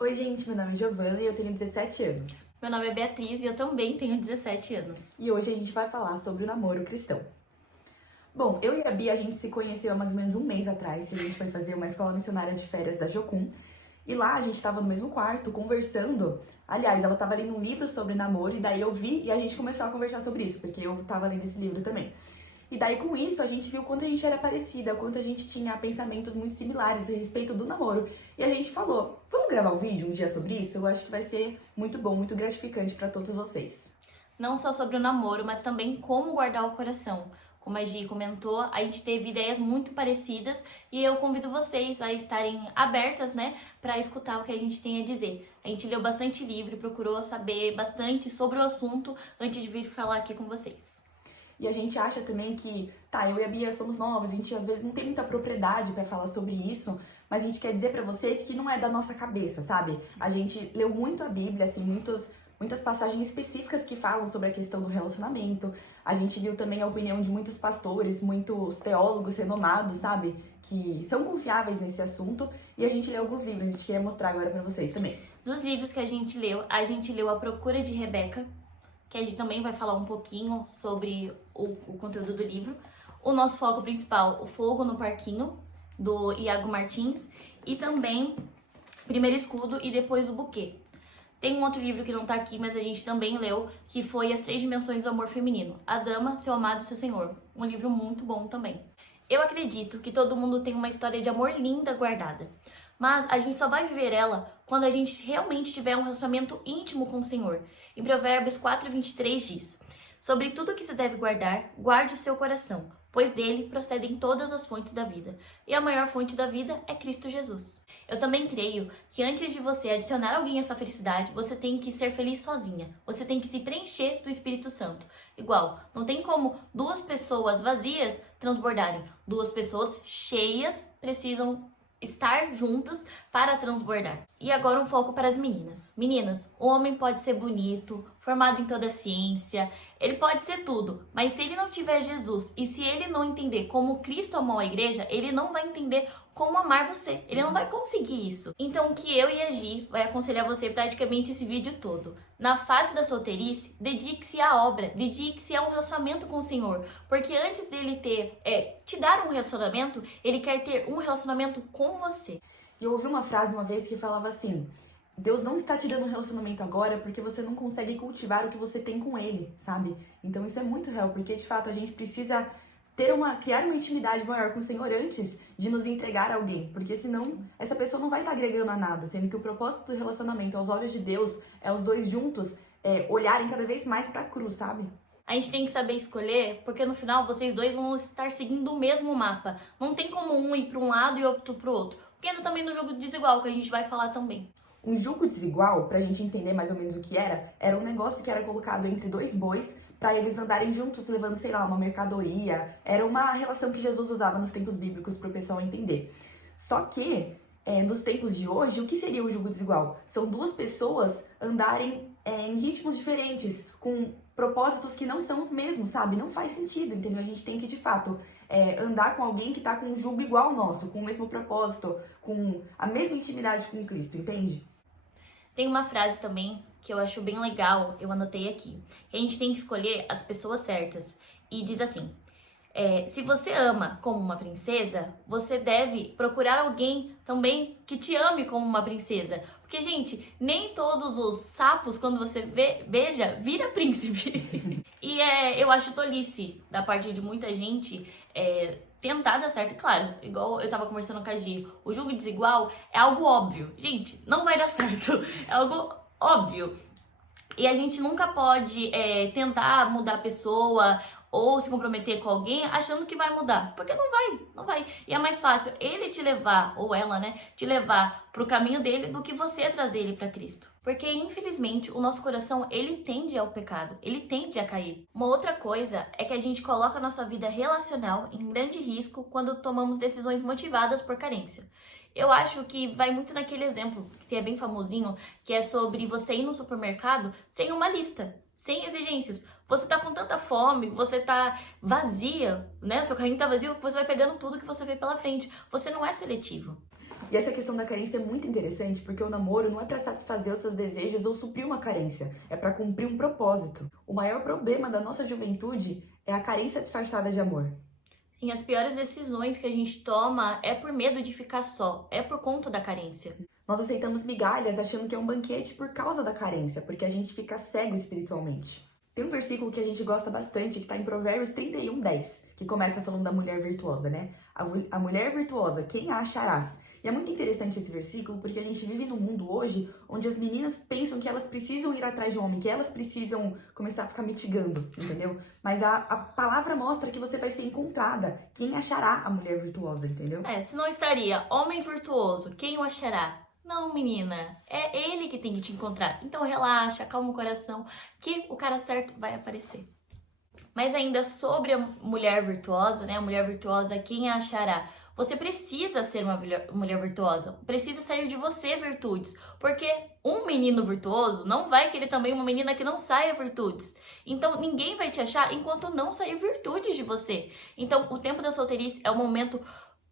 Oi, gente, meu nome é Giovana e eu tenho 17 anos. Meu nome é Beatriz e eu também tenho 17 anos. E hoje a gente vai falar sobre o namoro cristão. Bom, eu e a Bia, a gente se conheceu há mais ou menos um mês atrás, que a gente foi fazer uma escola missionária de férias da Jocum. E lá a gente tava no mesmo quarto, conversando. Aliás, ela tava lendo um livro sobre namoro, e daí eu vi e a gente começou a conversar sobre isso, porque eu tava lendo esse livro também. E daí com isso a gente viu o quanto a gente era parecida, o quanto a gente tinha pensamentos muito similares a respeito do namoro. E a gente falou, vamos gravar um vídeo um dia sobre isso? Eu acho que vai ser muito bom, muito gratificante pra todos vocês. Não só sobre o namoro, mas também como guardar o coração. Como a Gi comentou, a gente teve ideias muito parecidas e eu convido vocês a estarem abertas, né, para escutar o que a gente tem a dizer. A gente leu bastante livro e procurou saber bastante sobre o assunto antes de vir falar aqui com vocês. E a gente acha também que, tá, eu e a Bia somos novos, a gente às vezes não tem muita propriedade pra falar sobre isso, mas a gente quer dizer pra vocês que não é da nossa cabeça, sabe? A gente leu muito a Bíblia, assim, muitas passagens específicas que falam sobre a questão do relacionamento. A gente viu também a opinião de muitos pastores, muitos teólogos renomados, sabe? Que são confiáveis nesse assunto. E a gente leu alguns livros, a gente queria mostrar agora pra vocês também. Dos livros que a gente leu A Procura de Rebeca, que a gente também vai falar um pouquinho sobre o conteúdo do livro. O nosso foco principal, O Fogo no Parquinho, do Iago Martins, e também Primeiro Escudo e depois O Buquê. Tem um outro livro que não tá aqui, mas a gente também leu, que foi As Três Dimensões do Amor Feminino, A Dama, Seu Amado e Seu Senhor. Um livro muito bom também. Eu acredito que todo mundo tem uma história de amor linda guardada, mas a gente só vai viver ela quando a gente realmente tiver um relacionamento íntimo com o Senhor. Em Provérbios 4:23 diz: sobre tudo que se deve guardar, guarde o seu coração, pois dele procedem todas as fontes da vida. E a maior fonte da vida é Cristo Jesus. Eu também creio que antes de você adicionar alguém à sua felicidade, você tem que ser feliz sozinha. Você tem que se preencher do Espírito Santo. Igual, não tem como duas pessoas vazias transbordarem. Duas pessoas cheias precisam estar juntas para transbordar. E agora um foco para as meninas. Meninas, o homem pode ser bonito, formado em toda a ciência, ele pode ser tudo, mas se ele não tiver Jesus e se ele não entender como Cristo amou a igreja, ele não vai entender como amar você. Ele não vai conseguir isso. Então o que eu e a Gi vai aconselhar você praticamente esse vídeo todo. Na fase da solteirice, dedique-se à obra, dedique-se a um relacionamento com o Senhor, porque antes dele te dar um relacionamento, ele quer ter um relacionamento com você. E eu ouvi uma frase uma vez que falava assim: Deus não está te dando um relacionamento agora porque você não consegue cultivar o que você tem com ele, sabe? Então isso é muito real, porque de fato a gente precisa criar uma intimidade maior com o Senhor antes de nos entregar a alguém, porque senão essa pessoa não vai estar agregando a nada, sendo que o propósito do relacionamento aos olhos de Deus é os dois juntos olharem cada vez mais pra cruz, sabe? A gente tem que saber escolher, porque no final vocês dois vão estar seguindo o mesmo mapa. Não tem como um ir para um lado e outro para o outro. Porque entra também no jogo desigual, que a gente vai falar também. Um jugo desigual, pra gente entender mais ou menos o que era um negócio que era colocado entre dois bois pra eles andarem juntos, levando, sei lá, uma mercadoria. Era uma relação que Jesus usava nos tempos bíblicos pro pessoal entender. Só que, nos tempos de hoje, o que seria o jugo desigual? São duas pessoas andarem em ritmos diferentes, com propósitos que não são os mesmos, sabe? Não faz sentido, entendeu? A gente tem que, de fato, andar com alguém que tá com um jugo igual ao nosso, com o mesmo propósito, com a mesma intimidade com Cristo, entende? Tem uma frase também que eu acho bem legal, eu anotei aqui. Que a gente tem que escolher as pessoas certas. E diz assim: se você ama como uma princesa, você deve procurar alguém também que te ame como uma princesa. Porque, gente, nem todos os sapos, quando você beija, vira príncipe. E eu acho tolice da parte de muita gente tentar dar certo. E claro, igual eu tava conversando com a Gi, o julgo desigual é algo óbvio. Gente, não vai dar certo. É algo óbvio. E a gente nunca pode tentar mudar a pessoa ou se comprometer com alguém achando que vai mudar. Porque não vai. E é mais fácil ele te levar, ou ela, né, te levar pro caminho dele do que você trazer ele para Cristo. Porque, infelizmente, o nosso coração, ele tende ao pecado, ele tende a cair. Uma outra coisa é que a gente coloca a nossa vida relacional em grande risco quando tomamos decisões motivadas por carência. Eu acho que vai muito naquele exemplo, que é bem famosinho, que é sobre você ir no supermercado sem uma lista, sem exigências. Você tá com tanta fome, você tá vazia, né? Seu carrinho tá vazio, você vai pegando tudo que você vê pela frente. Você não é seletivo. E essa questão da carência é muito interessante, porque o namoro não é pra satisfazer os seus desejos ou suprir uma carência, é pra cumprir um propósito. O maior problema da nossa juventude é a carência disfarçada de amor. E as piores decisões que a gente toma é por medo de ficar só, é por conta da carência. Nós aceitamos migalhas achando que é um banquete por causa da carência, porque a gente fica cego espiritualmente. Tem um versículo que a gente gosta bastante, que está em Provérbios 31:10, que começa falando da mulher virtuosa, né? A mulher virtuosa, quem a acharás? E é muito interessante esse versículo, porque a gente vive num mundo hoje onde as meninas pensam que elas precisam ir atrás de um homem, que elas precisam começar a ficar mitigando, entendeu? Mas a palavra mostra que você vai ser encontrada. Quem achará a mulher virtuosa, entendeu? Se não estaria homem virtuoso, quem o achará? Não, menina, é ele que tem que te encontrar. Então relaxa, calma o coração, que o cara certo vai aparecer. Mas ainda sobre a mulher virtuosa, né? A mulher virtuosa, quem a achará? Você precisa ser uma mulher virtuosa, precisa sair de você virtudes, porque um menino virtuoso não vai querer também uma menina que não saia virtudes. Então ninguém vai te achar enquanto não sair virtudes de você. Então o tempo da solteirice é um momento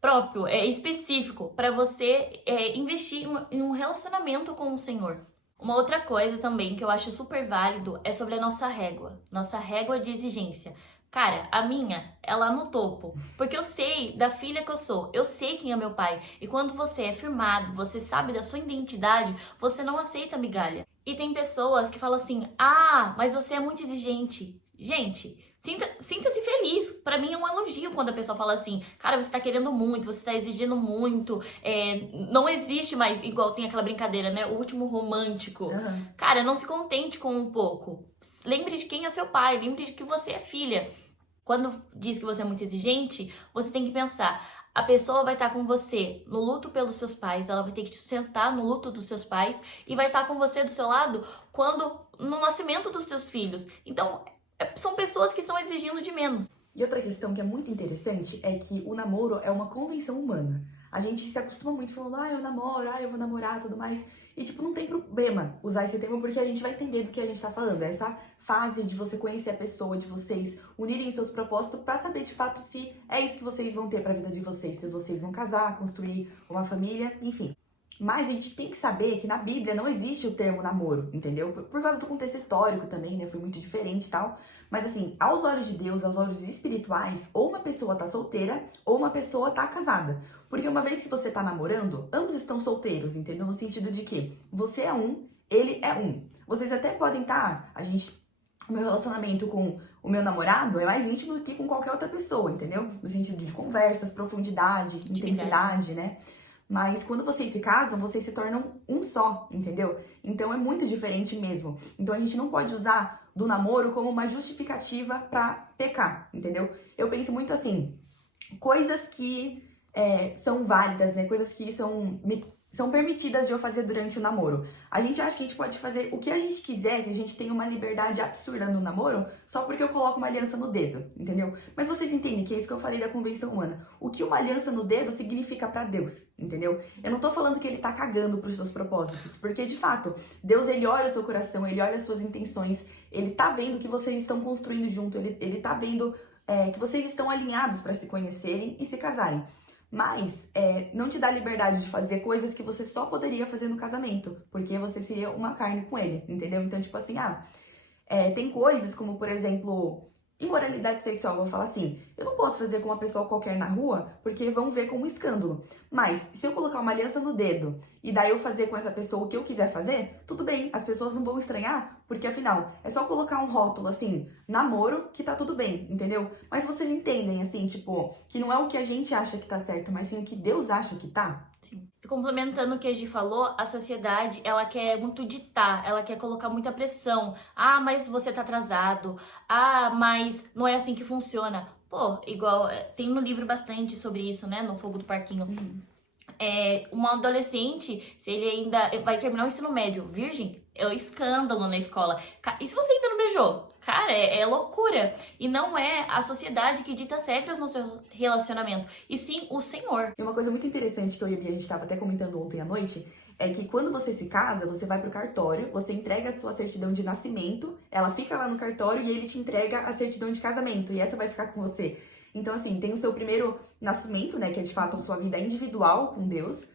próprio, é específico para você investir em um relacionamento com o Senhor. Uma outra coisa também que eu acho super válido é sobre a nossa régua de exigência. Cara, a minha, ela no topo, porque eu sei da filha que eu sou, eu sei quem é meu pai, e quando você é firmado, você sabe da sua identidade, você não aceita migalha. E tem pessoas que falam assim, mas você é muito exigente. Gente, sinta-se feliz. Pra mim é um elogio quando a pessoa fala assim, cara, você tá querendo muito, você tá exigindo muito, não existe mais, igual tem aquela brincadeira, né, o último romântico. Uhum. Cara, não se contente com um pouco. Lembre de quem é seu pai, lembre de que você é filha. Quando diz que você é muito exigente, você tem que pensar, a pessoa vai estar com você no luto pelos seus pais, ela vai ter que te sustentar no luto dos seus pais e vai estar com você do seu lado no nascimento dos seus filhos. Então, são pessoas que estão exigindo de menos. E outra questão que é muito interessante é que o namoro é uma convenção humana. A gente se acostuma muito falando, eu namoro, eu vou namorar, tudo mais. E, não tem problema usar esse termo porque a gente vai entender do que a gente tá falando. É essa fase de você conhecer a pessoa, de vocês unirem seus propósitos pra saber de fato se é isso que vocês vão ter pra vida de vocês. Se vocês vão casar, construir uma família, enfim. Mas a gente tem que saber que na Bíblia não existe o termo namoro, entendeu? Por causa do contexto histórico também, né? Foi muito diferente e tal. Mas assim, aos olhos de Deus, aos olhos espirituais, ou uma pessoa tá solteira, ou uma pessoa tá casada. Porque uma vez que você tá namorando, ambos estão solteiros, entendeu? No sentido de que você é um, ele é um. Vocês até podem estar, o meu relacionamento com o meu namorado é mais íntimo do que com qualquer outra pessoa, entendeu? No sentido de conversas, profundidade, intensidade, né? Mas quando vocês se casam, vocês se tornam um só, entendeu? Então é muito diferente mesmo. Então a gente não pode usar do namoro como uma justificativa pra pecar, entendeu? Eu penso muito assim, coisas que são válidas, né? Coisas que são permitidas de eu fazer durante o namoro. A gente acha que a gente pode fazer o que a gente quiser, que a gente tem uma liberdade absurda no namoro, só porque eu coloco uma aliança no dedo, entendeu? Mas vocês entendem que é isso que eu falei da convenção humana. O que uma aliança no dedo significa pra Deus, entendeu? Eu não tô falando que ele tá cagando pros seus propósitos, porque de fato, Deus, ele olha o seu coração, ele olha as suas intenções, ele tá vendo que vocês estão construindo junto, ele tá vendo que vocês estão alinhados pra se conhecerem e se casarem. Mas não te dá liberdade de fazer coisas que você só poderia fazer no casamento, porque você seria uma carne com ele, entendeu? Então, tem coisas como, por exemplo, imoralidade sexual. Vou falar assim, eu não posso fazer com uma pessoa qualquer na rua, porque vão ver como um escândalo. Mas, se eu colocar uma aliança no dedo e daí eu fazer com essa pessoa o que eu quiser fazer, tudo bem, as pessoas não vão estranhar, porque afinal, é só colocar um rótulo assim, namoro, que tá tudo bem, entendeu? Mas vocês entendem, assim, que não é o que a gente acha que tá certo, mas sim o que Deus acha que tá? Sim. Complementando o que a Gi falou, a sociedade, ela quer muito ditar, ela quer colocar muita pressão. Mas você tá atrasado. Mas não é assim que funciona. Pô, igual, tem no livro bastante sobre isso, né? No Fogo do Parquinho. Um adolescente, se ele ainda vai terminar o ensino médio virgem, é um escândalo na escola. E se você ainda não beijou? Cara, é loucura. E não é a sociedade que dita as regras no seu relacionamento, e sim o Senhor. E uma coisa muito interessante que eu e a Bia, a gente tava até comentando ontem à noite, é que quando você se casa, você vai pro cartório, você entrega a sua certidão de nascimento, ela fica lá no cartório e ele te entrega a certidão de casamento, e essa vai ficar com você. Então, assim, tem o seu primeiro nascimento, né, que é de fato a sua vida individual com Deus,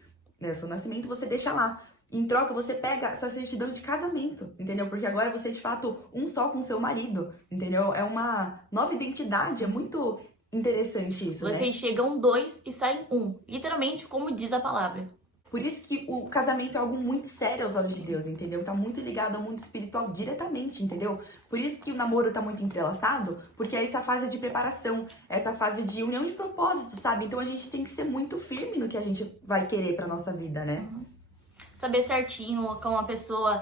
né, o seu nascimento, você deixa lá. Em troca, você pega a sua certidão de casamento, entendeu? Porque agora você é de fato um só com seu marido, entendeu? É uma nova identidade, é muito interessante isso, né? Vocês chegam 2 e saem 1. Literalmente, como diz a palavra. Por isso que o casamento é algo muito sério aos olhos de Deus, entendeu? Tá muito ligado ao mundo espiritual diretamente, entendeu? Por isso que o namoro tá muito entrelaçado, porque é essa fase de preparação, essa fase de união de propósitos, sabe? Então a gente tem que ser muito firme no que a gente vai querer pra nossa vida, né? Saber certinho com a pessoa,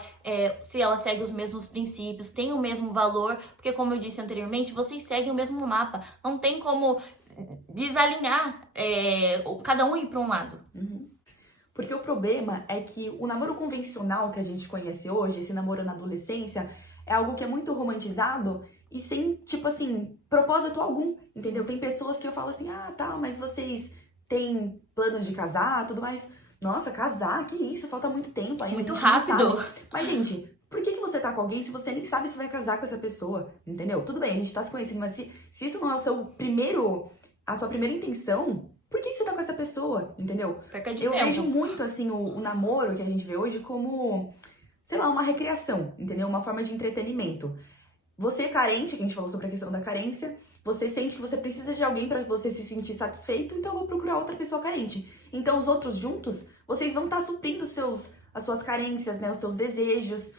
se ela segue os mesmos princípios, tem o mesmo valor, porque como eu disse anteriormente, vocês seguem o mesmo mapa. Não tem como desalinhar, cada um ir pra um lado. Porque o problema é que o namoro convencional que a gente conhece hoje, esse namoro na adolescência, é algo que é muito romantizado e sem, tipo assim, propósito algum, entendeu? Tem pessoas que eu falo assim, ah, tá, mas vocês têm planos de casar, tudo mais. Nossa, casar, que isso, falta muito tempo ainda. Muito a gente não rápido. sabe. Mas, gente, por que você tá com alguém se você nem sabe se vai casar com essa pessoa, entendeu? Tudo bem, a gente tá se conhecendo, mas se isso não é a sua primeira intenção, por que você tá com essa pessoa, entendeu? Perca de Eu tempo. vejo muito, assim, o namoro que a gente vê hoje como, sei lá, uma recreação, entendeu? Uma forma de entretenimento. Você é carente, que a gente falou sobre a questão da carência, você sente que você precisa de alguém pra você se sentir satisfeito, então eu vou procurar outra pessoa carente. Então os outros juntos, vocês vão estar suprindo as suas carências, né? Os seus desejos.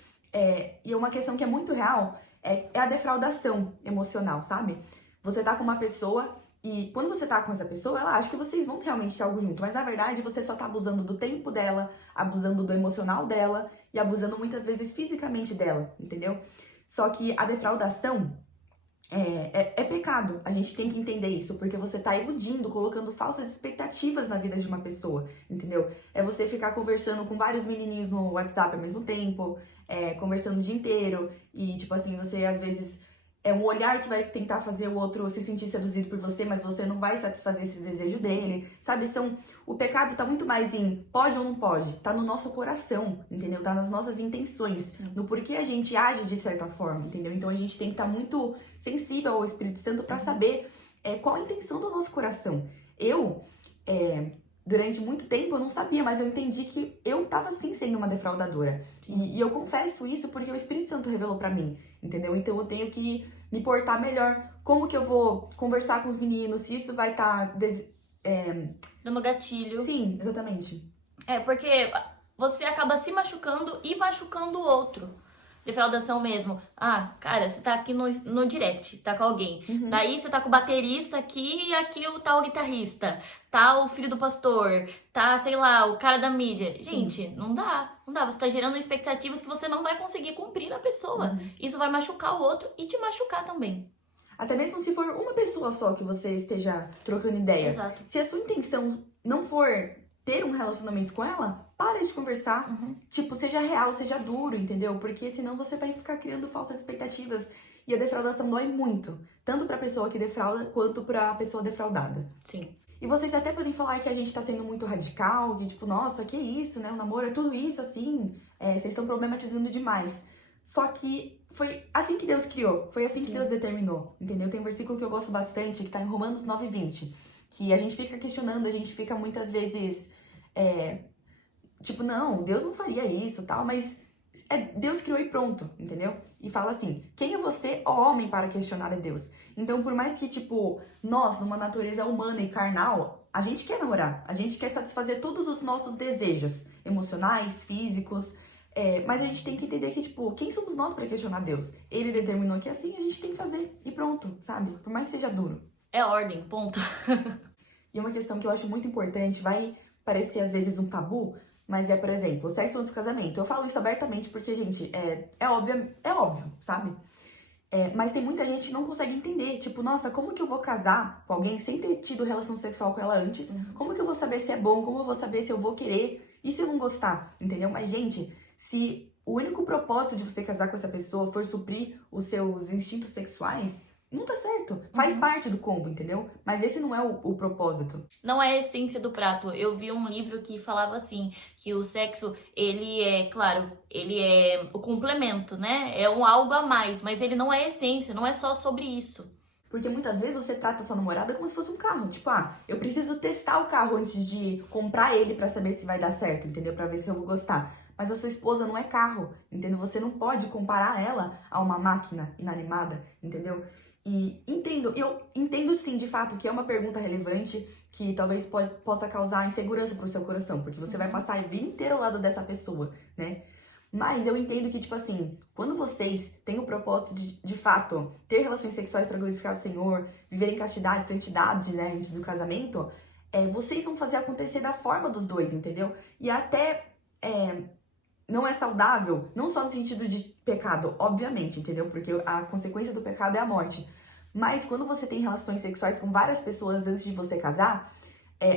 E uma questão que é muito real é a defraudação emocional, sabe? Você tá com uma pessoa e quando você tá com essa pessoa, ela acha que vocês vão realmente ter algo junto. Mas na verdade, você só tá abusando do tempo dela, abusando do emocional dela e abusando muitas vezes fisicamente dela, entendeu? Só que a defraudação é pecado. A gente tem que entender isso, porque você tá iludindo, colocando falsas expectativas na vida de uma pessoa, entendeu? É você ficar conversando com vários menininhos no WhatsApp ao mesmo tempo, conversando o dia inteiro e, tipo assim, você às vezes é um olhar que vai tentar fazer o outro se sentir seduzido por você, mas você não vai satisfazer esse desejo dele, sabe? O pecado tá muito mais em pode ou não pode, tá no nosso coração, entendeu? Tá nas nossas intenções, no porquê a gente age de certa forma, entendeu? Então a gente tem que estar muito sensível ao Espírito Santo pra saber qual a intenção do nosso coração. Durante muito tempo eu não sabia, mas eu entendi que eu tava sim sendo uma defraudadora. E eu confesso isso porque o Espírito Santo revelou pra mim, entendeu? Então eu tenho que me portar melhor. Como que eu vou conversar com os meninos? Se isso vai estar... Dando gatilho. Sim, exatamente. Porque você acaba se machucando e machucando o outro. Defraudação mesmo. Ah, cara, você tá aqui no direct, tá com alguém. Daí você tá com o baterista aqui e aqui tá o guitarrista. Tá o filho do pastor. Tá, sei lá, o cara da mídia. Gente, não dá. Não dá. Você tá gerando expectativas que você não vai conseguir cumprir na pessoa. Isso vai machucar o outro e te machucar também. Até mesmo se for uma pessoa só que você esteja trocando ideia. Exato. Se a sua intenção não for ter um relacionamento com ela, para de conversar. Tipo, seja real, seja duro, entendeu? Porque senão você vai ficar criando falsas expectativas. E a defraudação dói muito. Tanto pra pessoa que defrauda, quanto pra pessoa defraudada. Sim. E vocês até podem falar que a gente tá sendo muito radical, que tipo, nossa, que isso, né? O namoro é tudo isso, assim. Vocês estão problematizando demais. Só que foi assim que Deus criou. Foi assim que Deus determinou, entendeu? Tem um versículo que eu gosto bastante, que tá em Romanos 9:20. Que a gente fica questionando, a gente fica muitas vezes... tipo, não, Deus não faria isso, tal, mas Deus criou e pronto, entendeu? E fala assim, quem é você, ó homem, para questionar a Deus? Então, por mais que, tipo, nós, numa natureza humana e carnal, a gente quer namorar, a gente quer satisfazer todos os nossos desejos emocionais, físicos, mas a gente tem que entender que, tipo, quem somos nós para questionar Deus? Ele determinou que assim a gente tem que fazer e pronto, sabe? Por mais que seja duro. É ordem, ponto. E uma questão que eu acho muito importante, vai parecer às vezes um tabu, mas por exemplo, sexo antes do casamento. Eu falo isso abertamente porque, gente, é óbvio, sabe? Mas tem muita gente que não consegue entender. Tipo, nossa, como que eu vou casar com alguém sem ter tido relação sexual com ela antes? Como que eu vou saber se é bom? Como eu vou saber se eu vou querer? E se eu não gostar? Entendeu? Mas, gente, se o único propósito de você casar com essa pessoa for suprir os seus instintos sexuais, não tá certo. Faz parte do combo, entendeu? Mas esse não é o propósito. Não é a essência do prato. Eu vi um livro que falava assim, que o sexo, ele é, claro, ele é o complemento, né? É um algo a mais, mas ele não é a essência, não é só sobre isso. Porque muitas vezes você trata a sua namorada como se fosse um carro. Tipo, eu preciso testar o carro antes de comprar ele pra saber se vai dar certo, entendeu? Pra ver se eu vou gostar. Mas a sua esposa não é carro, entendeu? Você não pode comparar ela a uma máquina inanimada, entendeu? E eu entendo sim, de fato, que é uma pergunta relevante, que talvez possa causar insegurança pro seu coração, porque você vai passar a vida inteira ao lado dessa pessoa, né? Mas eu entendo que, tipo assim, quando vocês têm o propósito de fato, ter relações sexuais para glorificar o Senhor, viver em castidade, santidade, né, antes do casamento, vocês vão fazer acontecer da forma dos dois, entendeu? E até não é saudável, não só no sentido de pecado, obviamente, entendeu? Porque a consequência do pecado é a morte. Mas quando você tem relações sexuais com várias pessoas antes de você casar,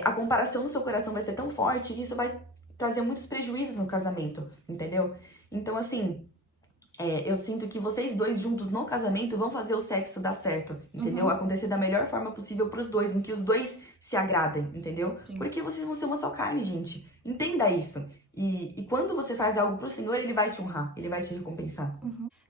a comparação no seu coração vai ser tão forte que isso vai trazer muitos prejuízos no casamento, entendeu? Então, assim, eu sinto que vocês dois juntos no casamento vão fazer o sexo dar certo, entendeu? Acontecer da melhor forma possível pros dois, em que os dois se agradem, entendeu? Sim. Porque vocês vão ser uma só carne, gente. Entenda isso. E quando você faz algo pro Senhor, Ele vai te honrar, Ele vai te recompensar.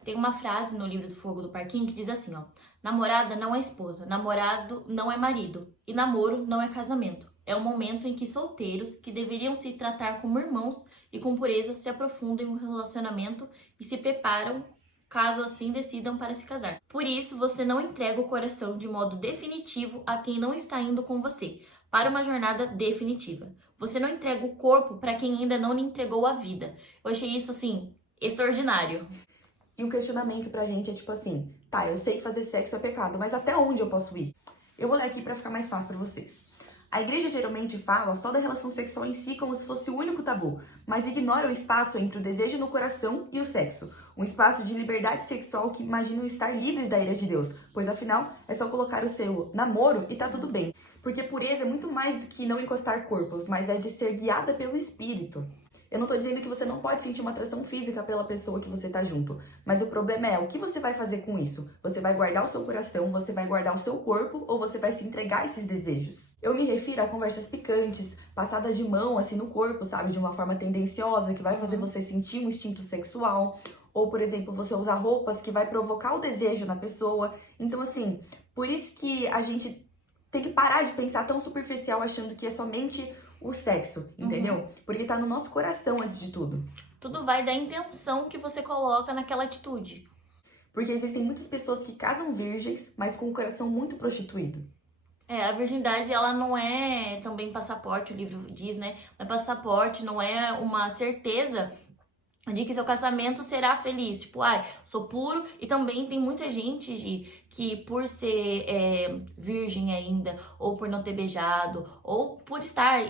Tem uma frase no livro do Fogo do Parquinho que diz assim, ó: namorada não é esposa, namorado não é marido, e namoro não é casamento. É um momento em que solteiros, que deveriam se tratar como irmãos e com pureza, se aprofundam em um relacionamento e se preparam, caso assim decidam para se casar. Por isso, você não entrega o coração de modo definitivo a quem não está indo com você, para uma jornada definitiva. Você não entrega o corpo para quem ainda não lhe entregou a vida. Eu achei isso, assim, extraordinário. E o questionamento pra gente é tipo assim, tá, eu sei que fazer sexo é pecado, mas até onde eu posso ir? Eu vou ler aqui pra ficar mais fácil pra vocês. A igreja geralmente fala só da relação sexual em si como se fosse o único tabu, mas ignora o espaço entre o desejo no coração e o sexo. Um espaço de liberdade sexual que imaginam estar livres da ira de Deus, pois afinal é só colocar o selo namoro e tá tudo bem. Porque pureza é muito mais do que não encostar corpos, mas é de ser guiada pelo Espírito. Eu não tô dizendo que você não pode sentir uma atração física pela pessoa que você tá junto, mas o problema é o que você vai fazer com isso. Você vai guardar o seu coração, você vai guardar o seu corpo ou você vai se entregar a esses desejos? Eu me refiro a conversas picantes, passadas de mão assim no corpo, sabe, de uma forma tendenciosa que vai fazer você sentir um instinto sexual, ou por exemplo, você usar roupas que vai provocar o desejo na pessoa. Então assim, por isso que a gente tem que parar de pensar tão superficial achando que é somente o sexo, entendeu? Porque tá no nosso coração antes de tudo. Tudo vai da intenção que você coloca naquela atitude. Porque existem muitas pessoas que casam virgens, mas com o coração muito prostituído. A virgindade, ela não é também passaporte, o livro diz, né? Não é passaporte, não é uma certeza de que seu casamento será feliz. Tipo, sou puro. E também tem muita gente que por ser virgem ainda, ou por não ter beijado, ou por estar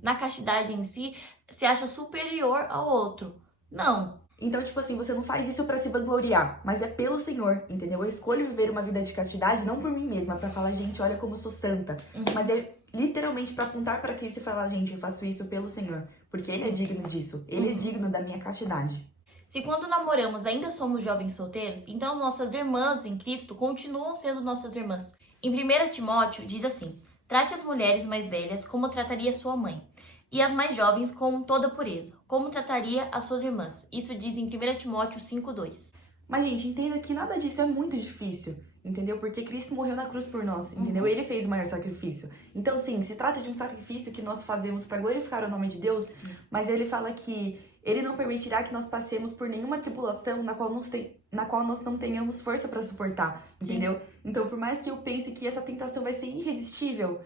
na castidade em si, se acha superior ao outro. Não. Então, tipo assim, você não faz isso pra se vangloriar, mas é pelo Senhor, entendeu? Eu escolho viver uma vida de castidade não por mim mesma, pra falar, gente, olha como eu sou santa. Mas é literalmente pra apontar pra Cristo e falar, gente, eu faço isso pelo Senhor. Porque Ele é digno disso. Ele é digno da minha castidade. Se quando namoramos ainda somos jovens solteiros, então nossas irmãs em Cristo continuam sendo nossas irmãs. Em 1 Timóteo diz assim: trate as mulheres mais velhas como trataria sua mãe, e as mais jovens com toda pureza, como trataria as suas irmãs. Isso diz em 1 Timóteo 5:2. Mas, gente, entenda que nada disso é muito difícil, entendeu? Porque Cristo morreu na cruz por nós, entendeu? Ele fez o maior sacrifício. Então, sim, se trata de um sacrifício que nós fazemos para glorificar o nome de Deus, mas ele fala que Ele não permitirá que nós passemos por nenhuma tribulação na qual nós não tenhamos força para suportar, entendeu? Então, por mais que eu pense que essa tentação vai ser irresistível,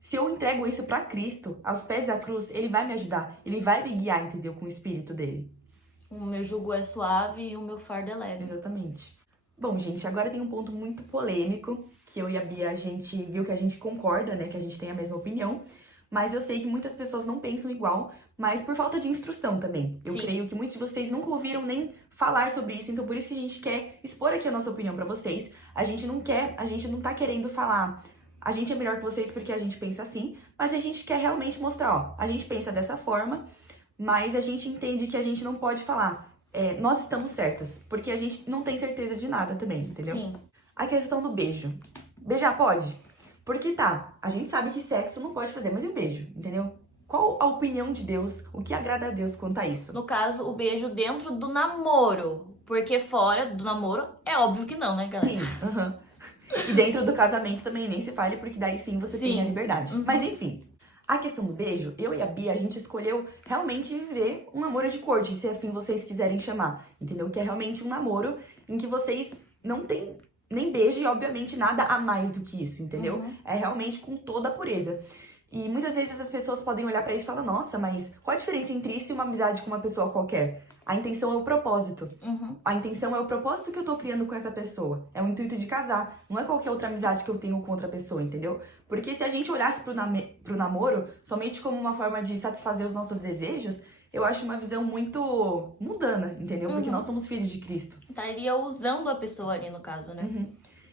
se eu entrego isso para Cristo, aos pés da cruz, Ele vai me ajudar, Ele vai me guiar, entendeu? Com o Espírito dele. O meu jugo é suave e o meu fardo é leve. Exatamente. Bom, gente, agora tem um ponto muito polêmico, que eu e a Bia, a gente viu que a gente concorda, né? Que a gente tem a mesma opinião. Mas eu sei que muitas pessoas não pensam igual, mas por falta de instrução também. Eu creio que muitos de vocês nunca ouviram nem falar sobre isso, então por isso que a gente quer expor aqui a nossa opinião pra vocês. A gente não tá querendo falar, a gente é melhor que vocês porque a gente pensa assim, mas a gente quer realmente mostrar, ó, a gente pensa dessa forma, mas a gente entende que a gente não pode falar, nós estamos certas, porque a gente não tem certeza de nada também, entendeu? Sim. A questão do beijo. Beijar pode? Porque tá, a gente sabe que sexo não pode fazer, mas e o beijo, entendeu? Qual a opinião de Deus, o que agrada a Deus quanto a isso? No caso, o beijo dentro do namoro, porque fora do namoro é óbvio que não, né, galera? Sim, E dentro do casamento também nem se fale, porque daí sim você tem a Sim. liberdade. Mas enfim, a questão do beijo, eu e a Bia, a gente escolheu realmente viver um namoro de corte, se assim vocês quiserem chamar, entendeu? Que é realmente um namoro em que vocês não têm nem beijo e, obviamente, nada a mais do que isso, entendeu? É realmente com toda a pureza. E muitas vezes as pessoas podem olhar pra isso e falar, nossa, mas qual a diferença entre isso e uma amizade com uma pessoa qualquer? A intenção é o propósito. A intenção é o propósito que eu tô criando com essa pessoa. É o intuito de casar. Não é qualquer outra amizade que eu tenho com outra pessoa, entendeu? Porque se a gente olhasse pro namoro somente como uma forma de satisfazer os nossos desejos, eu acho uma visão muito mundana, entendeu? Porque nós somos filhos de Cristo. Estaria usando a pessoa ali, no caso, né?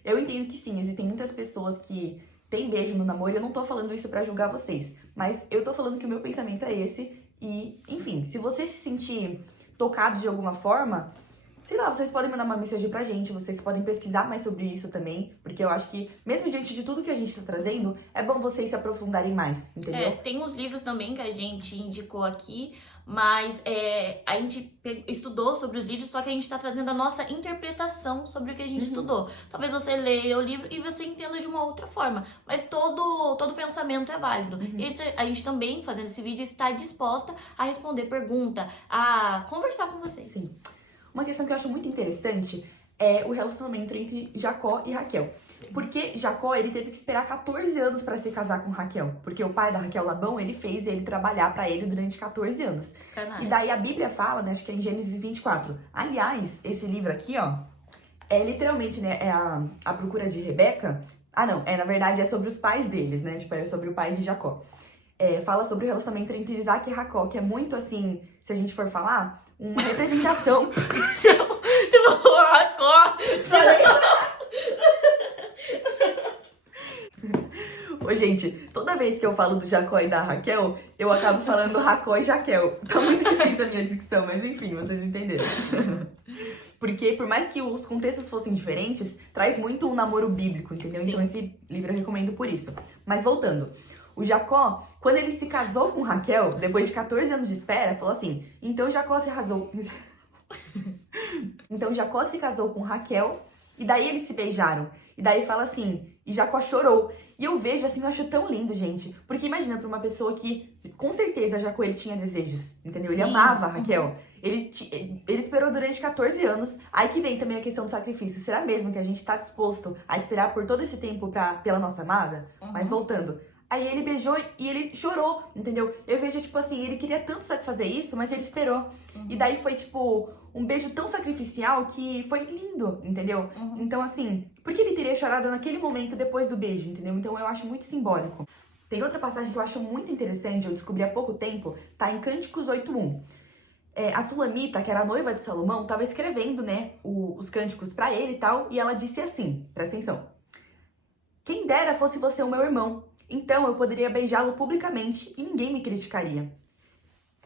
Eu entendo que sim, existem muitas pessoas que têm beijo no namoro, e eu não tô falando isso pra julgar vocês, mas eu tô falando que o meu pensamento é esse, e, enfim, se você se sentir tocado de alguma forma, sei lá, vocês podem mandar uma mensagem pra gente, vocês podem pesquisar mais sobre isso também, porque eu acho que, mesmo diante de tudo que a gente tá trazendo, é bom vocês se aprofundarem mais, entendeu? Tem uns livros também que a gente indicou aqui, mas a gente estudou sobre os livros, só que a gente tá trazendo a nossa interpretação sobre o que a gente estudou. Talvez você leia o livro e você entenda de uma outra forma, mas todo pensamento é válido. E a gente também, fazendo esse vídeo, está disposta a responder pergunta, a conversar com vocês. Sim. Uma questão que eu acho muito interessante é o relacionamento entre Jacó e Raquel. Porque Jacó, ele teve que esperar 14 anos para se casar com Raquel. Porque o pai da Raquel, Labão, ele fez ele trabalhar para ele durante 14 anos. Canais. E daí a Bíblia fala, né, acho que é em Gênesis 24. Aliás, esse livro aqui, ó, é literalmente, né, é a procura de Rebeca. Ah, não, na verdade é sobre os pais deles, né, tipo, é sobre o pai de Jacó. Fala sobre o relacionamento entre Isaac e Jacó, que é muito assim, se a gente for falar, uma representação. Ô, gente, toda vez que eu falo do Jacó e da Raquel, eu acabo falando Jacó e Jaquel. Tá muito difícil a minha dicção, mas enfim, vocês entenderam. Porque, por mais que os contextos fossem diferentes, traz muito um namoro bíblico, entendeu? Sim. Então esse livro eu recomendo por isso. Mas voltando, o Jacó, quando ele se casou com Raquel, depois de 14 anos de espera, falou assim, então Jacó se casou com Raquel, e daí eles se beijaram. E daí fala assim, e Jacó chorou. E eu vejo assim, eu acho tão lindo, gente. Porque imagina pra uma pessoa que, com certeza, Jacó, ele tinha desejos, entendeu? Ele amava a Raquel. Ele esperou durante 14 anos. Aí que vem também a questão do sacrifício. Será mesmo que a gente tá disposto a esperar por todo esse tempo pela nossa amada? Mas voltando. Aí ele beijou e ele chorou, entendeu? Eu vejo, tipo assim, ele queria tanto satisfazer isso, mas ele esperou. E daí foi, tipo, um beijo tão sacrificial que foi lindo, entendeu? Então, assim, por que ele teria chorado naquele momento depois do beijo, entendeu? Então eu acho muito simbólico. Tem outra passagem que eu acho muito interessante, eu descobri há pouco tempo, tá em Cânticos 8:1. A Sulamita, que era a noiva de Salomão, tava escrevendo, né, os cânticos pra ele e tal, e ela disse assim, presta atenção. Quem dera fosse você o meu irmão, então eu poderia beijá-lo publicamente e ninguém me criticaria.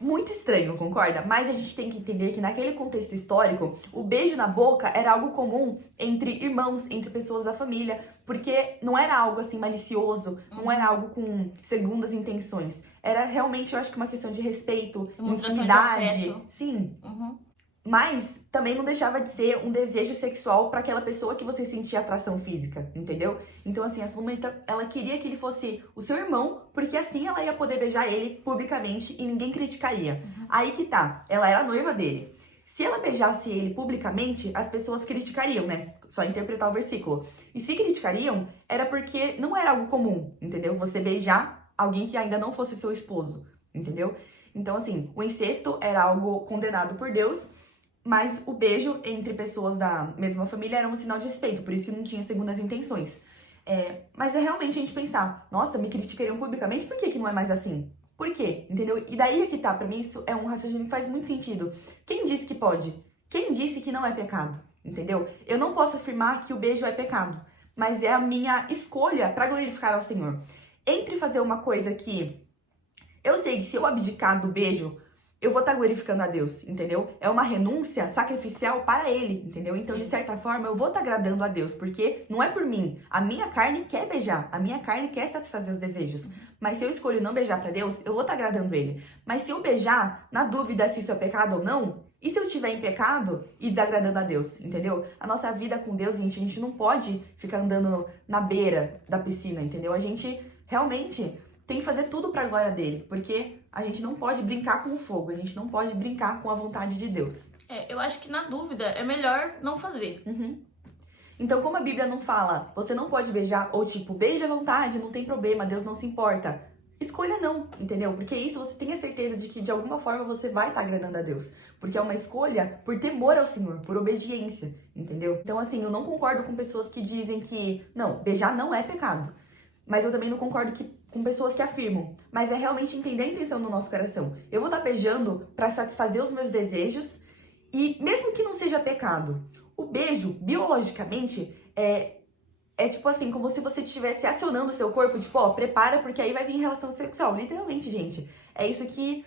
Muito estranho, concorda? Mas a gente tem que entender que naquele contexto histórico, o beijo na boca era algo comum entre irmãos, entre pessoas da família, porque não era algo assim malicioso, não era algo com segundas intenções. Era realmente, eu acho que uma questão de respeito, intimidade. Sim. Mas também não deixava de ser um desejo sexual para aquela pessoa que você sentia atração física, entendeu? Então, assim, a Sulamita, ela queria que ele fosse o seu irmão, porque assim ela ia poder beijar ele publicamente e ninguém criticaria. Aí que tá, ela era a noiva dele. Se ela beijasse ele publicamente, as pessoas criticariam, né? Só interpretar o versículo. E se criticariam, era porque não era algo comum, entendeu? Você beijar alguém que ainda não fosse seu esposo, entendeu? Então, assim, o incesto era algo condenado por Deus, mas o beijo entre pessoas da mesma família era um sinal de respeito, por isso que não tinha segundas intenções. Mas é realmente a gente pensar, nossa, me criticariam publicamente, por que não é mais assim? Por quê? Entendeu? E daí é que tá, pra mim isso é um raciocínio que faz muito sentido. Quem disse que pode? Quem disse que não é pecado? Entendeu? Eu não posso afirmar que o beijo é pecado, mas é a minha escolha pra glorificar ao Senhor. Entre fazer uma coisa que eu sei que se eu abdicar do beijo, eu vou estar glorificando a Deus, entendeu? É uma renúncia sacrificial para Ele, entendeu? Então, de certa forma, eu vou estar agradando a Deus, porque não é por mim. A minha carne quer beijar, a minha carne quer satisfazer os desejos. Mas se eu escolho não beijar para Deus, eu vou estar agradando Ele. Mas se eu beijar, na dúvida se isso é pecado ou não, E se eu estiver em pecado e desagradando a Deus, entendeu? A nossa vida com Deus, gente, a gente não pode ficar andando na beira da piscina, entendeu? A gente realmente tem que fazer tudo pra glória dele, porque a gente não pode brincar com o fogo, a gente não pode brincar com a vontade de Deus. Eu acho que na dúvida é melhor não fazer. Então, como a Bíblia não fala, você não pode beijar, ou tipo, beija à vontade, não tem problema, Deus não se importa. Escolha não, entendeu? Porque isso você tem a certeza de que de alguma forma você vai estar agradando a Deus. Porque é uma escolha por temor ao Senhor, por obediência, entendeu? Então, assim, eu não concordo com pessoas que dizem que, não, beijar não é pecado. Mas eu também não concordo com pessoas que afirmam. Mas é realmente entender a intenção do nosso coração. Eu vou estar beijando para satisfazer os meus desejos e mesmo que não seja pecado, o beijo, biologicamente, é tipo assim, como se você estivesse acionando o seu corpo, tipo, ó, prepara porque aí vai vir relação sexual. Literalmente, gente. É isso que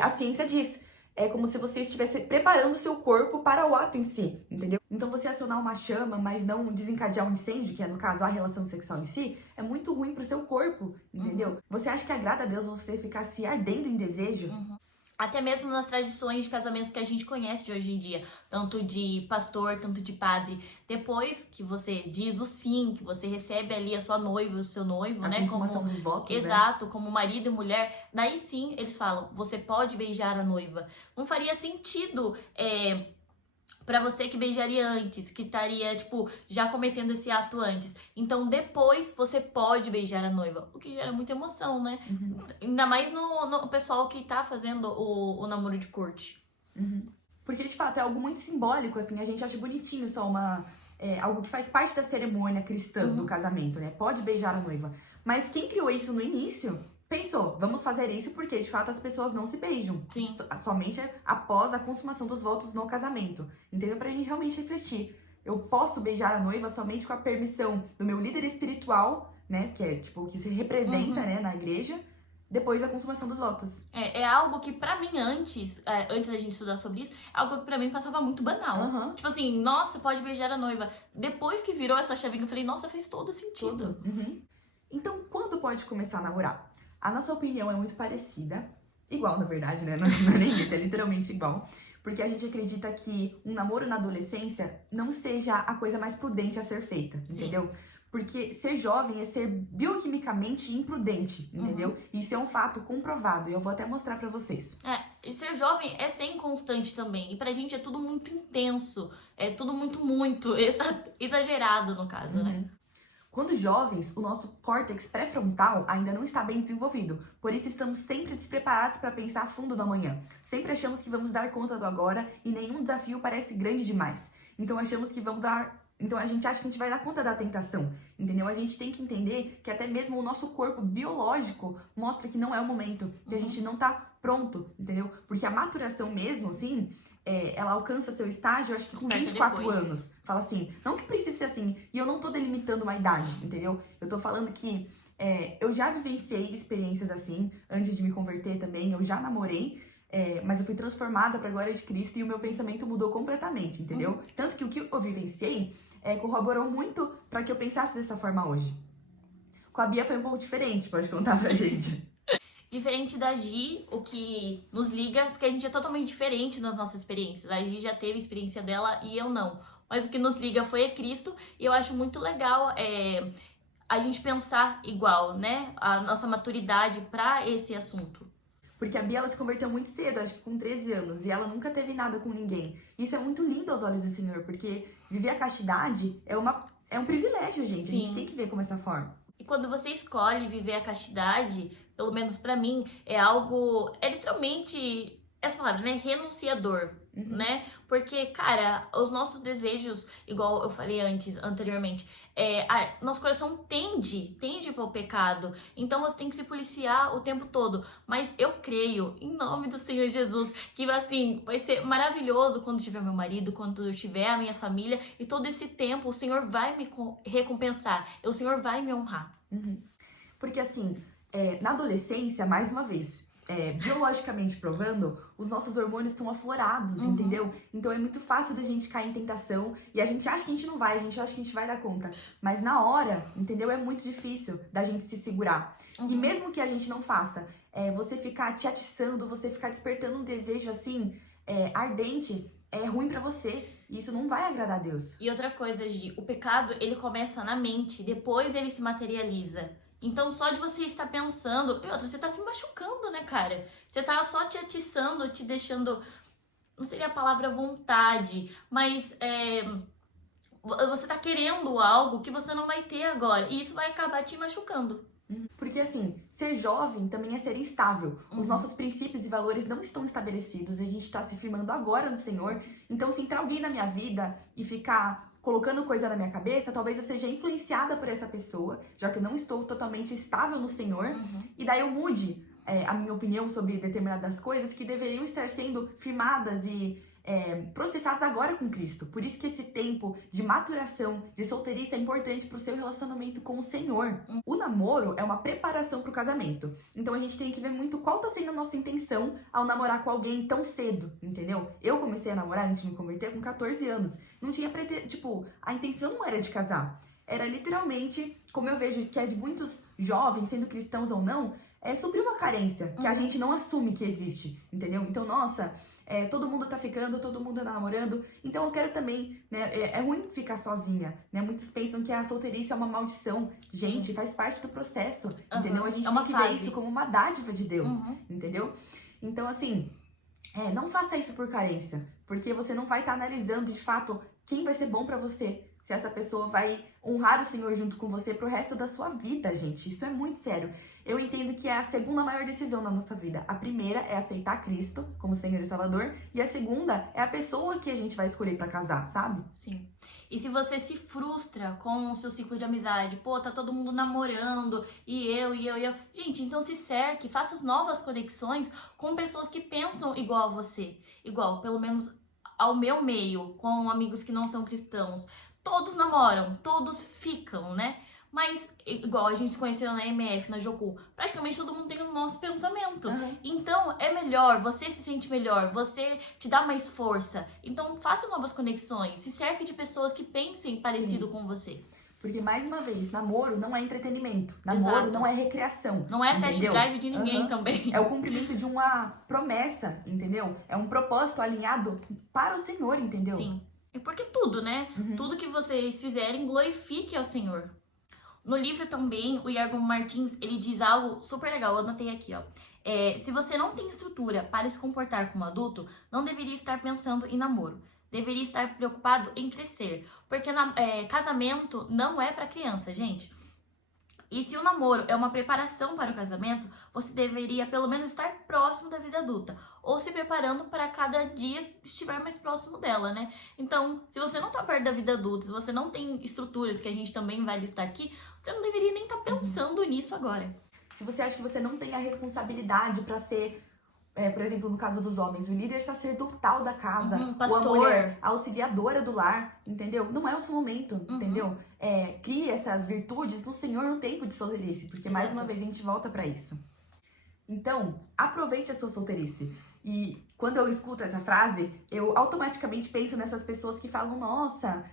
a ciência diz. É como se você estivesse preparando o seu corpo para o ato em si, entendeu? Então você acionar uma chama, mas não desencadear um incêndio, que é no caso a relação sexual em si, é muito ruim pro seu corpo, entendeu? Você acha que agrada a Deus você ficar se ardendo em desejo? Até mesmo nas tradições de casamentos que a gente conhece de hoje em dia, tanto de pastor, tanto de padre, depois que você diz o sim, que você recebe ali a sua noiva, o seu noivo, A né, consumação dos votos, exato, como marido e mulher, daí sim eles falam, você pode beijar a noiva. Não faria sentido pra você que beijaria antes, que estaria, tipo, já cometendo esse ato antes. Então, depois, você pode beijar a noiva. O que gera muita emoção, né? Ainda mais no pessoal que tá fazendo o namoro de corte. Porque, de fato, é algo muito simbólico, assim. A gente acha bonitinho só algo que faz parte da cerimônia cristã do casamento, né? Pode beijar a noiva. Mas quem criou isso no início pensou, vamos fazer isso porque, de fato, as pessoas não se beijam. Sim. Somente após a consumação dos votos no casamento. Entendeu? Pra gente realmente refletir. Eu posso beijar a noiva somente com a permissão do meu líder espiritual, né? Que é, tipo, o que se representa, né, na igreja. Depois da consumação dos votos. É algo que pra mim antes da gente estudar sobre isso, é algo que pra mim passava muito banal. Tipo assim, nossa, pode beijar a noiva. Depois que virou essa chavinha, eu falei, nossa, fez todo sentido. Então, quando pode começar a namorar? A nossa opinião é muito parecida. Igual, na verdade, né? Não é nem isso, é literalmente igual. Porque a gente acredita que um namoro na adolescência não seja a coisa mais prudente a ser feita, entendeu? Porque ser jovem é ser bioquimicamente imprudente, entendeu? Isso é um fato comprovado e eu vou até mostrar pra vocês. E ser jovem é ser inconstante também. E pra gente é tudo muito intenso. É tudo muito exagerado, no caso, né? Quando jovens, o nosso córtex pré-frontal ainda não está bem desenvolvido. Por isso estamos sempre despreparados para pensar a fundo no amanhã. Sempre achamos que vamos dar conta do agora e nenhum desafio parece grande demais. Então a gente acha que a gente vai dar conta da tentação, entendeu? A gente tem que entender que até mesmo o nosso corpo biológico mostra que não é o momento, que a gente não tá pronto, entendeu? Porque a maturação mesmo, assim, ela alcança seu estágio, acho que com 24 anos. Fala assim, não que precise ser assim, e eu não tô delimitando uma idade, entendeu? Eu tô falando que eu já vivenciei experiências assim, antes de me converter também, eu já namorei, mas eu fui transformada pra glória de Cristo e o meu pensamento mudou completamente, entendeu? Tanto que o que eu vivenciei corroborou muito pra que eu pensasse dessa forma hoje. Com a Bia foi um pouco diferente, pode contar pra gente. Diferente da Gi, o que nos liga, porque a gente é totalmente diferente nas nossas experiências. A Gi já teve a experiência dela e eu não. Mas o que nos liga foi Cristo e eu acho muito legal a gente pensar igual, né? A nossa maturidade pra esse assunto. Porque a Bia, ela se converteu muito cedo, acho que com 13 anos, e ela nunca teve nada com ninguém. Isso é muito lindo aos olhos do Senhor, porque viver a castidade é um privilégio, gente. Sim. A gente tem que ver como essa forma. E quando você escolhe viver a castidade, pelo menos pra mim, é algo, literalmente, essa palavra, né, renunciador, né? Porque, cara, os nossos desejos, igual eu falei anteriormente, nosso coração tende para o pecado. Então você tem que se policiar o tempo todo. Mas eu creio, em nome do Senhor Jesus, que assim, vai ser maravilhoso quando tiver meu marido, quando eu tiver a minha família, e todo esse tempo o Senhor vai me recompensar, o Senhor vai me honrar. Porque assim, na adolescência, mais uma vez, biologicamente provando, os nossos hormônios estão aflorados, entendeu? Então é muito fácil da gente cair em tentação e a gente acha que a gente não vai, a gente acha que a gente vai dar conta. Mas na hora, entendeu? É muito difícil da gente se segurar. E mesmo que a gente não faça, você ficar te atiçando, você ficar despertando um desejo assim, ardente é ruim pra você. E isso não vai agradar a Deus. E outra coisa, Gi, o pecado, ele começa na mente, depois ele se materializa. Então, só de você estar pensando... E outra, você tá se machucando, né, cara? Você tá só te atiçando, te deixando... Não seria a palavra vontade, mas você tá querendo algo que você não vai ter agora. E isso vai acabar te machucando. Porque assim, ser jovem também é ser instável. Os nossos princípios e valores não estão estabelecidos. A gente tá se firmando agora no Senhor. Então, se entrar alguém na minha vida e ficar colocando coisa na minha cabeça, talvez eu seja influenciada por essa pessoa, já que eu não estou totalmente estável no Senhor. E daí eu mude a minha opinião sobre determinadas coisas que deveriam estar sendo firmadas e processadas agora com Cristo. Por isso que esse tempo de maturação, de solteirice é importante pro seu relacionamento com o Senhor. O namoro é uma preparação pro casamento. Então a gente tem que ver muito qual tá sendo a nossa intenção ao namorar com alguém tão cedo, entendeu? Eu comecei a namorar antes de me converter com 14 anos. Não tinha a intenção não era de casar. Era literalmente, como eu vejo que é de muitos jovens, sendo cristãos ou não, suprir uma carência que a gente não assume que existe, entendeu? Então, nossa, todo mundo tá ficando, todo mundo namorando, então eu quero também, né? É ruim ficar sozinha, né? Muitos pensam que a solteirice é uma maldição. Gente, faz parte do processo, entendeu? A gente tem que ver isso como uma dádiva de Deus, entendeu? Então, assim, não faça isso por carência, porque você não vai estar analisando de fato quem vai ser bom pra você. Se essa pessoa vai honrar o Senhor junto com você pro resto da sua vida, gente. Isso é muito sério. Eu entendo que é a segunda maior decisão na nossa vida. A primeira é aceitar Cristo como Senhor e Salvador. E a segunda é a pessoa que a gente vai escolher pra casar, sabe? Sim. E se você se frustra com o seu ciclo de amizade, pô, tá todo mundo namorando, e eu. Gente, então se cerque, faça as novas conexões com pessoas que pensam igual a você. Igual, pelo menos ao meu meio, com amigos que não são cristãos. Todos namoram, todos ficam, né? Mas, igual a gente se conheceu na MF, na Jocu, praticamente todo mundo tem o nosso pensamento. Então, é melhor, você se sente melhor, você te dá mais força. Então, faça novas conexões, se cerque de pessoas que pensem parecido com você. Porque, mais uma vez, namoro não é entretenimento. Namoro não é recreação. Não é test drive de ninguém também. É o cumprimento de uma promessa, entendeu? É um propósito alinhado para o Senhor, entendeu? Sim. E porque tudo, né? Tudo que vocês fizerem glorifique ao Senhor. No livro também, o Iago Martins, ele diz algo super legal, eu anotei aqui, ó. Se você não tem estrutura para se comportar como adulto, não deveria estar pensando em namoro. Deveria estar preocupado em crescer. Porque casamento não é para criança, gente. E se o namoro é uma preparação para o casamento, você deveria pelo menos estar próximo da vida adulta. Ou se preparando para cada dia estiver mais próximo dela, né? Então, se você não tá perto da vida adulta, se você não tem estruturas, que a gente também vai listar aqui, você não deveria nem estar pensando nisso agora. Se você acha que você não tem a responsabilidade para ser, por exemplo, no caso dos homens, o líder sacerdotal da casa, ou a mulher auxiliadora do lar, entendeu? Não é o seu momento, entendeu? Crie essas virtudes no Senhor no tempo de solteirice, porque mais uma vez a gente volta para isso. Então, aproveite a sua solteirice. E quando eu escuto essa frase, eu automaticamente penso nessas pessoas que falam, nossa,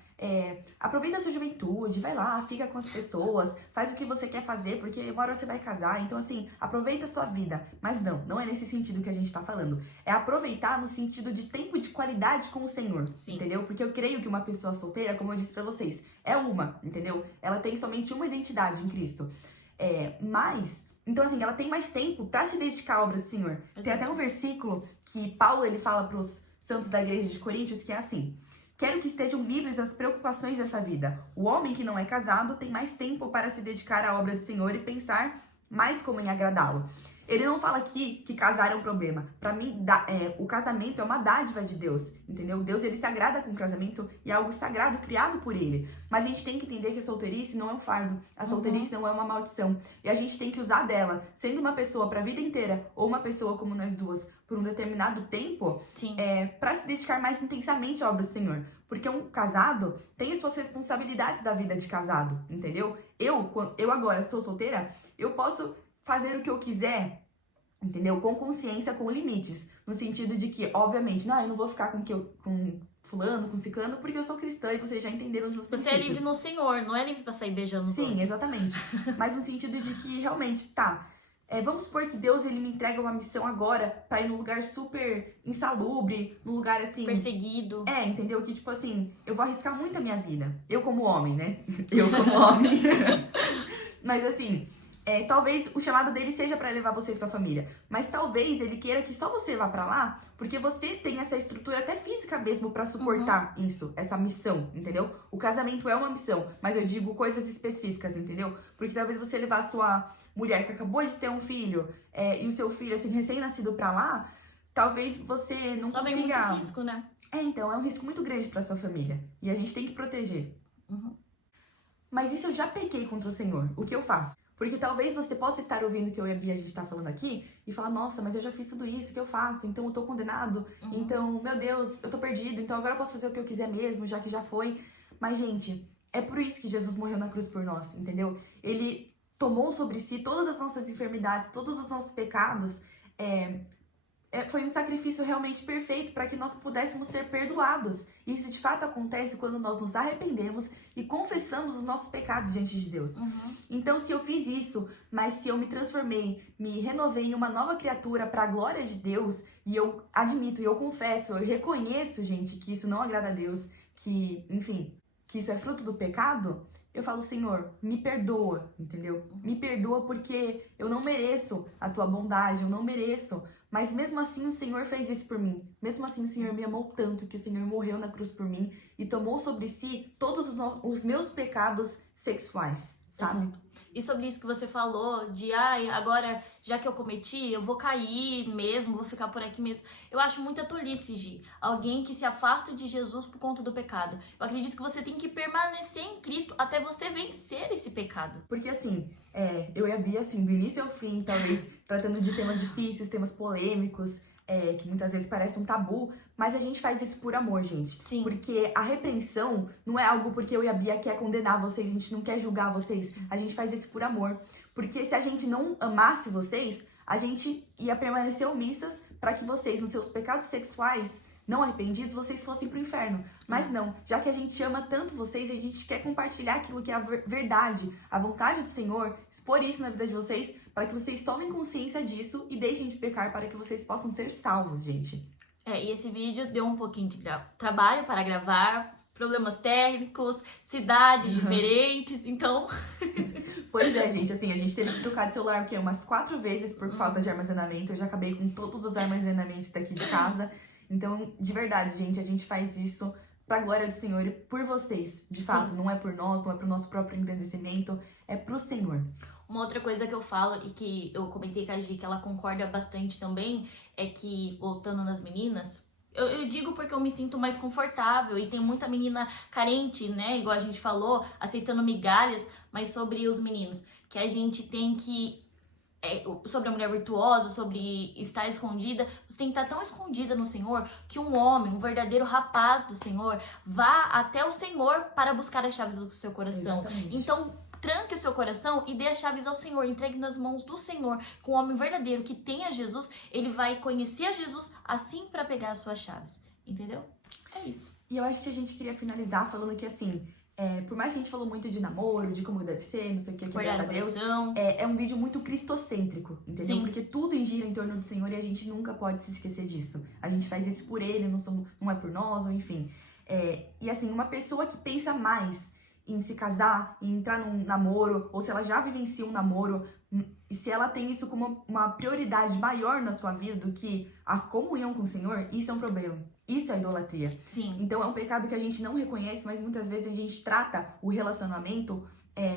aproveita a sua juventude, vai lá, fica com as pessoas, faz o que você quer fazer, porque uma hora você vai casar. Então, assim, aproveita a sua vida. Mas não é nesse sentido que a gente tá falando. É aproveitar no sentido de tempo de qualidade com o Senhor, entendeu? Porque eu creio que uma pessoa solteira, como eu disse pra vocês, é uma, entendeu? Ela tem somente uma identidade em Cristo. Então, assim, ela tem mais tempo pra se dedicar à obra do Senhor. Tem até um versículo que Paulo, ele fala pros santos da igreja de Coríntios, que é assim: quero que estejam livres das preocupações dessa vida. O homem que não é casado tem mais tempo para se dedicar à obra do Senhor e pensar mais como em agradá-lo. Ele não fala aqui que casar é um problema. Pra mim, o casamento é uma dádiva de Deus, entendeu? Deus, ele se agrada com o casamento e é algo sagrado, criado por ele. Mas a gente tem que entender que a solteirice não é um fardo. A solteirice não é uma maldição. E a gente tem que usar dela, sendo uma pessoa pra vida inteira, ou uma pessoa como nós duas, por um determinado tempo, pra se dedicar mais intensamente à obra do Senhor. Porque um casado tem as suas responsabilidades da vida de casado, entendeu? Eu agora sou solteira, eu posso fazer o que eu quiser, entendeu? Com consciência, com limites. No sentido de que, obviamente, eu não vou ficar com fulano, com ciclano, porque eu sou cristã e vocês já entenderam os meus princípios. Você é livre no Senhor, não é livre pra sair beijando os Sim, outros. exatamente. Mas no sentido de que, realmente, Vamos supor que Deus ele me entrega uma missão agora pra ir num lugar super insalubre, num lugar assim... Perseguido. Entendeu? Que tipo assim, eu vou arriscar muito a minha vida. Eu como homem, né? Eu como homem. Mas assim, talvez o chamado dele seja pra levar você e sua família. Mas talvez ele queira que só você vá pra lá, porque você tem essa estrutura até física mesmo pra suportar isso, essa missão, entendeu? O casamento é uma missão, mas eu digo coisas específicas, entendeu? Porque talvez você levar a sua mulher que acabou de ter um filho e o seu filho assim recém-nascido pra lá, talvez você não Só vem consiga... muito risco, né? Então, é um risco muito grande pra sua família. E a gente tem que proteger. Mas isso eu já pequei contra o Senhor. O que eu faço? Porque talvez você possa estar ouvindo o que eu e a Bia a gente tá falando aqui e falar, nossa, mas eu já fiz tudo isso, o que eu faço? Então eu tô condenado. Então, meu Deus, eu tô perdido. Então agora eu posso fazer o que eu quiser mesmo, já que já foi. Mas, gente, é por isso que Jesus morreu na cruz por nós, entendeu? Ele tomou sobre si todas as nossas enfermidades, todos os nossos pecados. Foi um sacrifício realmente perfeito para que nós pudéssemos ser perdoados. E isso de fato acontece quando nós nos arrependemos e confessamos os nossos pecados diante de Deus. Então, se eu fiz isso, mas se eu me transformei, me renovei em uma nova criatura para a glória de Deus, e eu admito, e eu confesso, eu reconheço, gente, que isso não agrada a Deus, que, enfim, que isso é fruto do pecado, eu falo, Senhor, me perdoa, entendeu? Me perdoa porque eu não mereço a tua bondade, eu não mereço. Mas mesmo assim o Senhor fez isso por mim. Mesmo assim o Senhor me amou tanto que o Senhor morreu na cruz por mim e tomou sobre si todos os meus pecados sexuais, sabe? Exato. E sobre isso que você falou, de agora, já que eu cometi, eu vou cair mesmo, vou ficar por aqui mesmo. Eu acho muita tolice, Gi. Alguém que se afasta de Jesus por conta do pecado. Eu acredito que você tem que permanecer em Cristo até você vencer esse pecado. Porque assim, eu e a Bia, assim, do início ao fim, talvez tratando de temas difíceis, temas polêmicos, que muitas vezes parecem um tabu, mas a gente faz isso por amor, gente. Sim. Porque a repreensão não é algo porque eu e a Bia quer condenar vocês, a gente não quer julgar vocês, a gente faz isso por amor. Porque se a gente não amasse vocês, a gente ia permanecer omissas para que vocês, nos seus pecados sexuais, não arrependidos, vocês fossem pro inferno. Mas não, já que a gente ama tanto vocês, a gente quer compartilhar aquilo que é a verdade, a vontade do Senhor, expor isso na vida de vocês, para que vocês tomem consciência disso e deixem de pecar, para que vocês possam ser salvos, gente. E esse vídeo deu um pouquinho de trabalho para gravar, problemas técnicos, cidades diferentes, então... Pois é, gente, assim, a gente teve que trocar de celular, umas 4 vezes por falta de armazenamento. Eu já acabei com todos os armazenamentos daqui de casa. Então, de verdade, gente, a gente faz isso pra glória do Senhor e por vocês. De fato, não é por nós, não é pro nosso próprio engrandecimento, é pro Senhor. Uma outra coisa que eu falo e que eu comentei com a Gi, que ela concorda bastante também, é que, voltando nas meninas, eu digo porque eu me sinto mais confortável e tem muita menina carente, né, igual a gente falou, aceitando migalhas, mas sobre os meninos, que a gente tem que... sobre a mulher virtuosa, sobre estar escondida, você tem que estar tão escondida no Senhor que um homem, um verdadeiro rapaz do Senhor, vá até o Senhor para buscar as chaves do seu coração. Exatamente. Então, tranque o seu coração e dê as chaves ao Senhor, entregue nas mãos do Senhor. Com o homem verdadeiro que tem a Jesus, ele vai conhecer a Jesus assim para pegar as suas chaves. Entendeu? É isso. E eu acho que a gente queria finalizar falando que, assim, por mais que a gente falou muito de namoro, de como deve ser, não sei o que agrada a Deus, é um vídeo muito cristocêntrico, entendeu? Sim. Porque tudo gira em torno do Senhor e a gente nunca pode se esquecer disso. A gente faz isso por Ele, não é por nós, enfim. E assim, uma pessoa que pensa mais em se casar, em entrar num namoro, ou se ela já vivencia um namoro, e se ela tem isso como uma prioridade maior na sua vida do que a comunhão com o Senhor, isso é um problema. Isso é idolatria. Sim. Então é um pecado que a gente não reconhece, mas muitas vezes a gente trata o relacionamento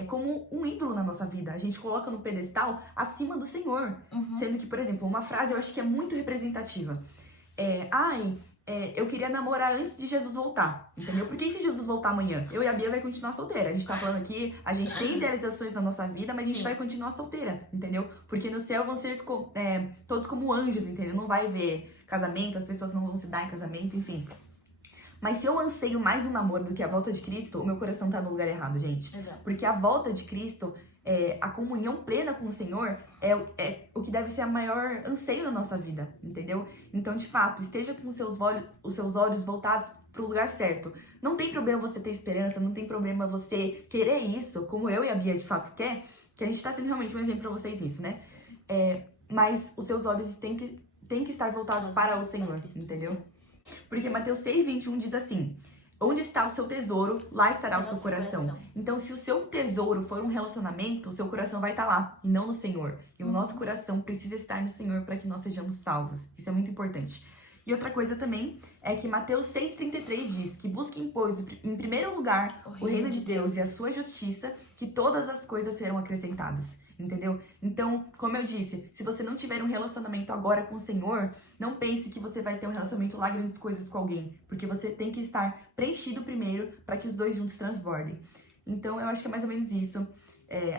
como um ídolo na nossa vida. A gente coloca no pedestal acima do Senhor. Sendo que, por exemplo, uma frase eu acho que é muito representativa. Eu queria namorar antes de Jesus voltar, entendeu? Porque e se Jesus voltar amanhã? Eu e a Bia vai continuar solteira. A gente tá falando aqui, a gente tem idealizações na nossa vida, mas a gente vai continuar solteira, entendeu? Porque no céu vão ser todos como anjos, entendeu? Não vai haver casamento, as pessoas não vão se dar em casamento, enfim. Mas se eu anseio mais um namoro do que a volta de Cristo, o meu coração tá no lugar errado, gente. Exato. Porque a volta de Cristo, a comunhão plena com o Senhor, é o que deve ser a maior anseio na nossa vida, entendeu? Então, de fato, esteja com os seus olhos voltados pro lugar certo. Não tem problema você ter esperança, não tem problema você querer isso, como eu e a Bia de fato quer, que a gente tá sendo realmente um exemplo pra vocês nisso, né? mas os seus olhos têm que estar voltados para o Senhor, entendeu? Porque Mateus 6:21 diz assim: onde está o seu tesouro, lá estará o seu coração. Então, se o seu tesouro for um relacionamento, o seu coração vai estar lá, e não no Senhor. E o nosso coração precisa estar no Senhor para que nós sejamos salvos. Isso é muito importante. E outra coisa também é que Mateus 6:33 diz que busquem, pois, em primeiro lugar o reino de Deus e a sua justiça, que todas as coisas serão acrescentadas. Entendeu? Então, como eu disse, se você não tiver um relacionamento agora com o Senhor, não pense que você vai ter um relacionamento lá, grandes coisas com alguém. Porque você tem que estar preenchido primeiro para que os dois juntos transbordem. Então, eu acho que é mais ou menos isso.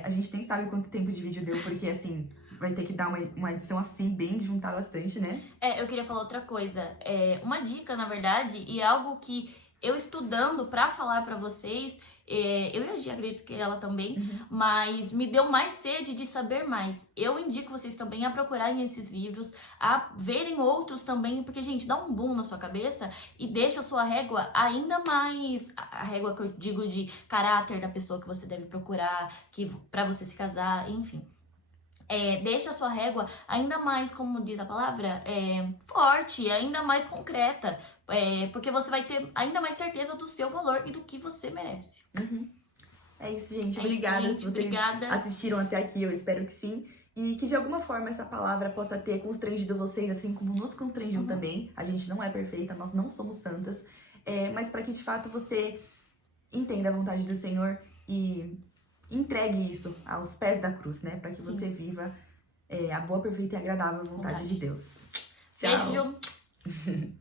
A gente nem sabe quanto tempo de vídeo deu, porque assim, vai ter que dar uma edição assim, bem, juntar bastante, né? Eu queria falar outra coisa. Uma dica, na verdade, e algo que eu estudando pra falar pra vocês, eu e a Gia, acredito que ela também, mas me deu mais sede de saber mais. Eu indico vocês também a procurarem esses livros, a verem outros também, porque, gente, dá um boom na sua cabeça e deixa a sua régua ainda mais, a régua que eu digo de caráter da pessoa que você deve procurar, pra você se casar, enfim. Deixa a sua régua ainda mais, como diz a palavra, forte, ainda mais concreta, porque você vai ter ainda mais certeza do seu valor e do que você merece. É isso, gente. Obrigada se vocês assistiram até aqui, eu espero que sim. E que de alguma forma essa palavra possa ter constrangido vocês, assim como nos constrangiu também. A gente não é perfeita, nós não somos santas, mas para que de fato você entenda a vontade do Senhor e entregue isso aos pés da cruz, né? Para que você viva a boa, perfeita e agradável vontade de Deus. Tchau! Beijo!